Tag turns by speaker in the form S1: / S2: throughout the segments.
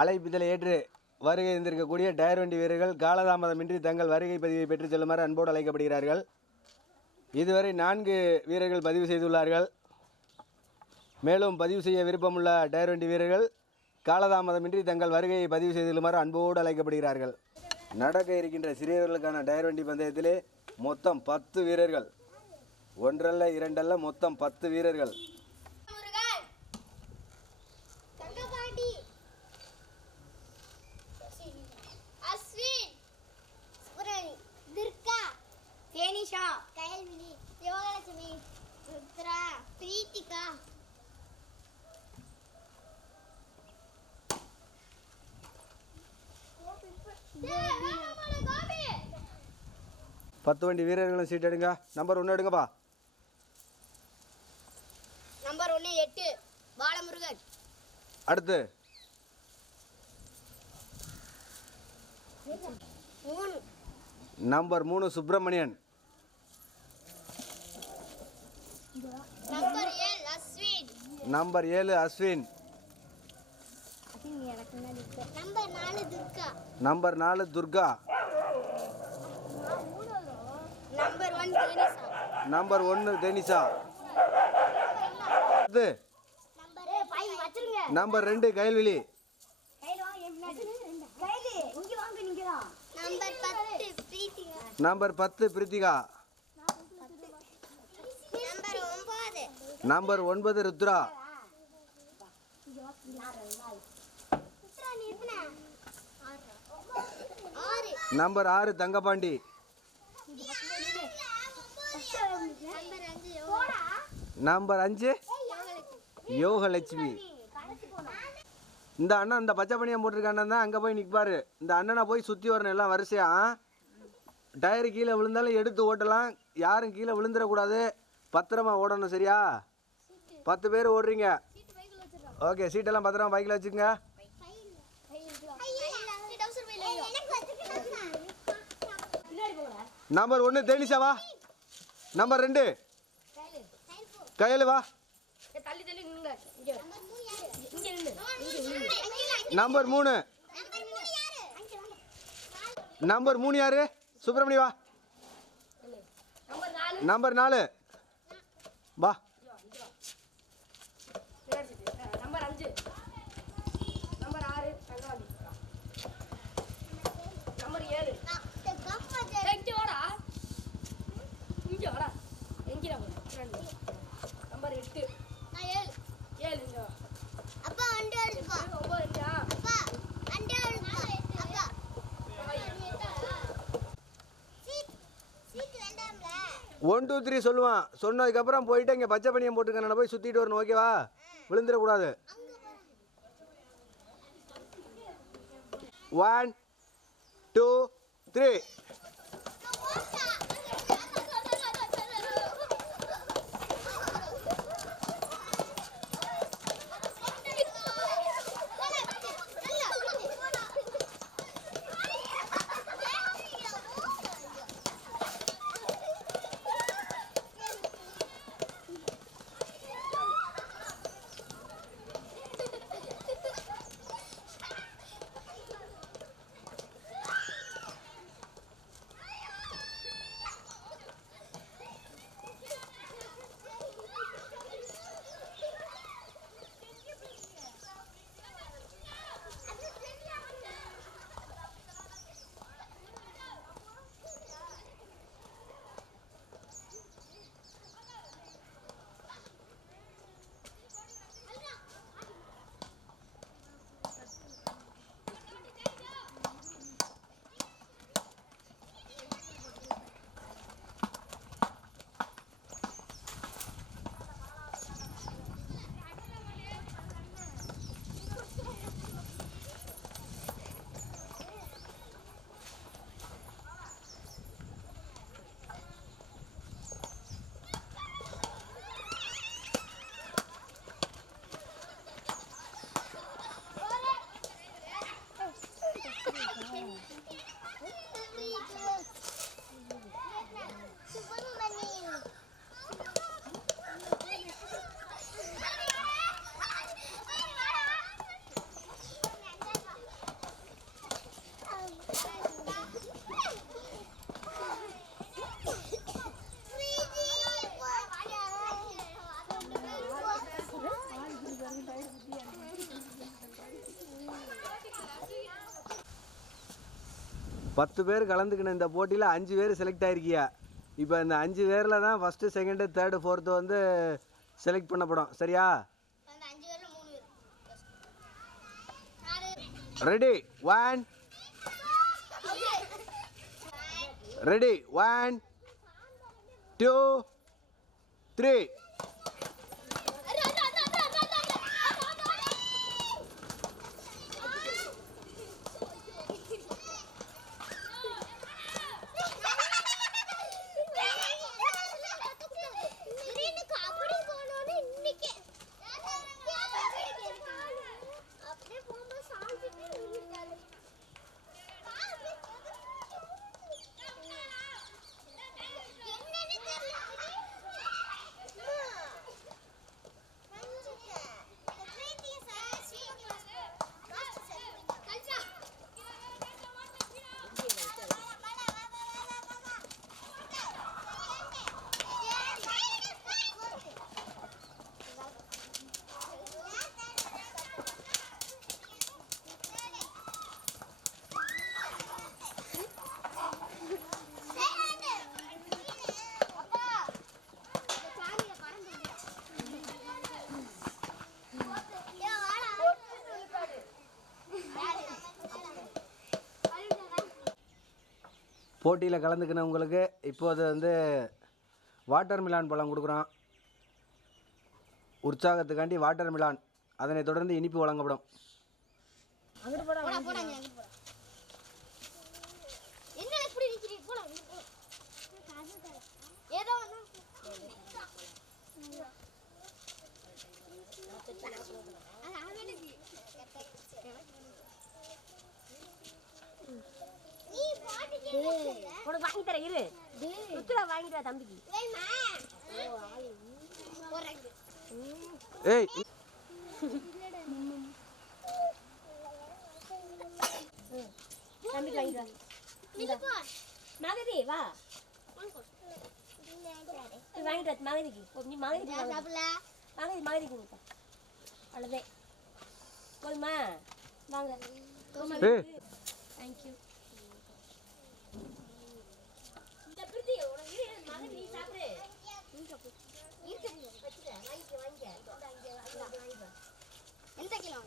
S1: அழைப்பிதழை ஏற்று வருகை இருந்திருக்கக்கூடிய டயர் வண்டி வீரர்கள் காலதாமதமின்றி தங்கள் வருகை பதிவை பெற்றுச் செல்லுமாறு அன்போடு அழைக்கப்படுகிறார்கள். இதுவரை நான்கு வீரர்கள் பதிவு செய்துள்ளார்கள். மேலும் பதிவு செய்ய விருப்பமுள்ள டயர் வண்டி வீரர்கள் காலதாமதமின்றி தங்கள் வருகையை பதிவு செய்துள்ளுமாறு அன்போடு அழைக்கப்படுகிறார்கள். நடக்க இருக்கின்ற சிறியவர்களுக்கான டயர் வண்டி பந்தயத்திலே மொத்தம் பத்து வீரர்கள். ஒன்றல்ல இரண்டல்ல மொத்தம் பத்து வீரர்கள்
S2: முருகன் தங்கபாண்டி அஸ்வின் சுப்ரணி துர்கா தேனிஷா கயல்வினி யோகலட்சுமி கோபி
S1: பத்து வண்டி வீரர்களும் சீட் எடுங்க. நம்பர் ஒன்று எடுங்கப்பா
S2: நம்பர் ஒன்று எட்டு. பாலமுருகன்.
S1: அடுத்து. நம்பர் மூணு சுப்பிரமணியன்.
S2: நம்பர் ஏழு அஸ்வின்.
S1: நம்பர் ஏழு அஸ்வின்.
S2: நம்பர் நாலு துர்கா.
S1: நம்பர் ஒன்று டெனிஷா
S2: நம்பர் ஃபைவ் வச்சிருங்க.
S1: நம்பர் ரெண்டு கைல்விழி
S2: நம்பர் பத்து பிரீத்திகா
S1: நம்பர் பத்து பிரித்திகா
S2: நம்பர் ஒன்பது
S1: நம்பர் ஒன்பது ருத்ரா. நம்பர் ஆறு தங்கபாண்டி.
S2: நம்பர் அஞ்சு
S1: யோகலட்சுமி. இந்த அண்ணன் இந்த பச்சை பணியம் போட்டிருக்க அண்ணன் தான் அங்கே போய் நிற்பாரு இந்த அண்ணனை போய் சுற்றி வரணும் எல்லாம் வரிசையாக டயரு கீழே விழுந்தாலும் எடுத்து ஓட்டலாம். யாரும் கீழே விழுந்துடக்கூடாது. பத்திரமா ஓடணும் சரியா? பத்து பேர் ஓடுறீங்க. ஓகே சீட்டெல்லாம் பத்திரமா பைக்கில் வச்சுக்கோங்க. நம்பர் ஒன்று தேனிஷாவா நம்பர் ரெண்டு. கையில் வா. நம்பர் மூணு. நம்பர் மூணு யாரு? சுப்பிரமணி வா.
S2: நம்பர் நாலு.
S1: நம்பர் நாலு வா
S2: நம்பர் அஞ்சு நம்பர் ஆறு தங்கவாண்டி நம்பர் ஏழு இங்க வாடா இங்க வாடா எங்க நம்பர் எட்டு ஏழு இங்க வா
S3: அப்பா அண்டை எடுப்பா
S2: ஒன்பது இல்லையா
S3: அப்பா அண்டை எடுப்பா அப்பா சீட் சீட் வேண்டாம்ல
S1: ஒன் டூ த்ரீ சொல்லுவான் சொன்னதுக்கப்புறம் போயிட்டு இங்கே பச்சை பணியம் போட்டுக்கணும் போய் சுற்றிட்டு வரணும் ஓகேவா விழுந்துடக்கூடாது. ஒன் டூ த்ரீ
S3: பத்து பேர் கலந்துக்கின இந்த போட்டியில் அஞ்சு பேர் செலக்ட் ஆகிருக்கியா இப்போ இந்த அஞ்சு பேரில் தான் ஃபஸ்ட்டு செகண்டு தேர்டு ஃபோர்த்து வந்து செலக்ட் பண்ணப்படும் சரியா? Ready one ready one two three போட்டியில் கலந்துக்கினவங்களுக்கு இப்போது வந்து வாட்டர் மிலான் பழம் கொடுக்குறோம் உற்சாகத்துக்காண்டி வாட்டர் மிலான். அதனைத் தொடர்ந்து இனிப்பு வழங்கப்படும்.
S4: போடா
S2: உனக்கு வாங்கி தரேன் இரு சுற்றுலா வாங்கிட்டு வா தம்பிக்கு.
S3: ஏய்
S2: தம்பிக்கு வாங்கிட்டு வா
S4: இது போ.
S2: மகதி வா வாங்கிட்டு வா மகதிக்கு நீ மகதிக்கு வாங்க. மகதி மகதிக்கு கொடுப்பா அவ்வளோதே போதுமா வாங்க
S3: ஏய்
S2: தேங்க்யூ இந்த பிரித்தி உனக்கு இரு, மகதி நீ சாப்பிடு
S4: இருக்குது.
S2: வச்சுக்க வாங்கிக்க வாங்கிக்க இந்தா, இங்க வா,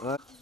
S3: What?